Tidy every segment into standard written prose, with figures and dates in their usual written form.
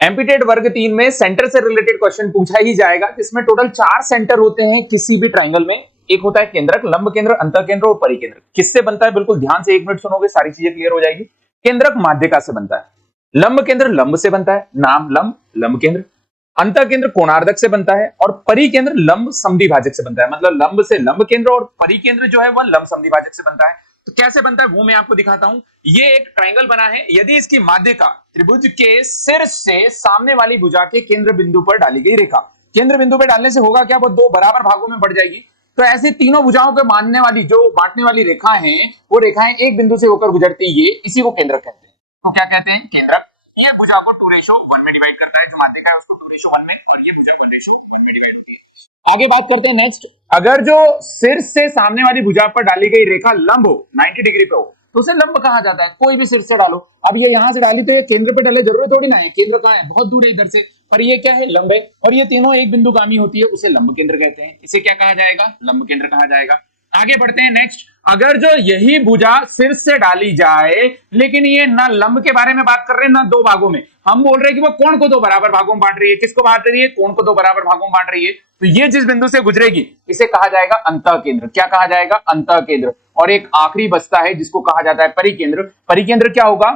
MPTET वर्ग 3 में centre से रिलेटेड क्वेश्चन पूछा ही जाएगा, जिसमें टोटल 4 सेंटर होते हैं किसी भी ट्रायंगल में। एक होता है केंद्रक, लंब केंद्र, अंतः केंद्र और परिकेंद्र। किससे बनता है, बिल्कुल ध्यान से 1 मिनट सुनोगे सारी चीजें क्लियर हो जाएगी। केंद्रक माध्यिका से बनता है, लंब केंद्र लंब से बनता है, नाम लंब, लंब केंद्र। अंतः केंद्र कोणार्धक से बनता है और परिकेंद्र लंब समद्विभाजक से बनता है। मतलब लंब से लंब केंद्र और परिकेंद्र जो है वह लंब समद्विभाजक से बनता है। तो कैसे बनता है वो मैं आपको दिखाता हूं। ये एक ट्रायंगल बना है, यदि इसकी माध्यिका त्रिभुज के शीर्ष से सामने वाली भुजा के केंद्र बिंदु पर डाली गई रेखा, केंद्र बिंदु पर डालने से होगा क्या, वो 2 बराबर भागों में बढ़ जाएगी। तो ऐसी तीनों भुजाओं के मानने वाली जो बांटने वाली रेखाएं हैं, वो रेखाएं एक बिंदु से होकर गुजरती, ये इसी को केंद्रक कहते हैं। तो क्या कहते हैं, केंद्रक। ये भुजा को 2:1 में डिवाइड करता है, जो माध्यिका है उसको 2:1 में, और ये भुजा 1:1 में डिवाइड करती है। आगे बात करते हैं नेक्स्ट। अगर जो शीर्ष से सामने वाली भुजा पर डाली गई रेखा लंब हो, 90 डिग्री पे हो, तो उसे लंब कहा जाता है। कोई भी शीर्ष से डालो, अब ये यहां से डाली तो ये केंद्र पे डाले, जरूरत थोड़ी ना है, केंद्र कहां है, बहुत दूर है इधर से, पर ये क्या है, लंब है, और ये तीनों एक बिंदुगामी होती है, उसे लंब केंद्र कहते हैं। इसे क्या कहा जाएगा, लंब केंद्र कहा जाएगा। आगे बढ़ते हैं नेक्स्ट। अगर जो यही भुजा शीर्ष से डाली जाए, लेकिन ये ना लंब के बारे में बात कर रहे हैं ना 2 भागों में, हम बोल रहे हैं कि वो कोण को 2 बराबर भागों में बांट रही है। किसको बांट रही है, कोण को 2 बराबर भागों में बांट रही है। तो ये जिस बिंदु से गुजरेगी इसे कहा जाएगा अंतः केंद्र। क्या कहा जाएगा, अंतः केंद्र। और एक आखिरी बचता है जिसको कहा जाता है परिकेंद्र। परिकेंद्र क्या होगा,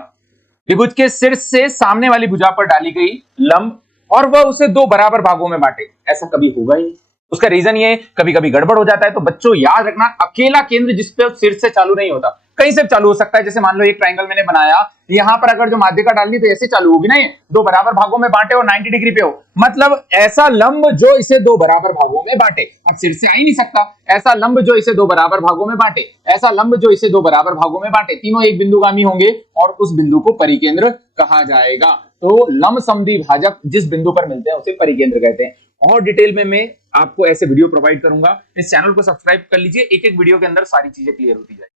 त्रिभुज के शीर्ष से सामने वाली भुजा पर डाली गई लंब और वह उसे 2 बराबर भागों में बांटे। ऐसा कभी होगा ही नहीं। उसका रीजन ये कभी कभी गड़बड़ हो जाता है। तो बच्चों याद रखना, अकेला केंद्र जिस पे शीर्ष से चालू नहीं होता, कहीं से चालू हो सकता है। जैसे मान लो एक ट्रायंगल मैंने बनाया, यहां पर अगर जो माध्यिका डालनी तो ऐसे चालू होगी ना, ये 2 बराबर भागों में बांटे और 90 डिग्री पे हो, मतलब ऐसा लंब जो इसे 2 बराबर भागों में बांटे। अब शीर्ष से आ ही नहीं सकता, ऐसा लंब जो इसे 2 बराबर भागों में बांटे, ऐसा लंब जो इसे 2 बराबर भागों में बांटे, तीनों एक बिंदुगामी होंगे और उस बिंदु को परिकेंद्र कहा जाएगा। तो लंब समद्विभाजक जिस बिंदु पर मिलते हैं उसे परिकेंद्र कहते हैं। और डिटेल में मैं आपको ऐसे वीडियो प्रोवाइड करूंगा। इस चैनल को सब्सक्राइब कर लीजिए, एक एक वीडियो के अंदर सारी चीजें क्लियर होती जाएगी।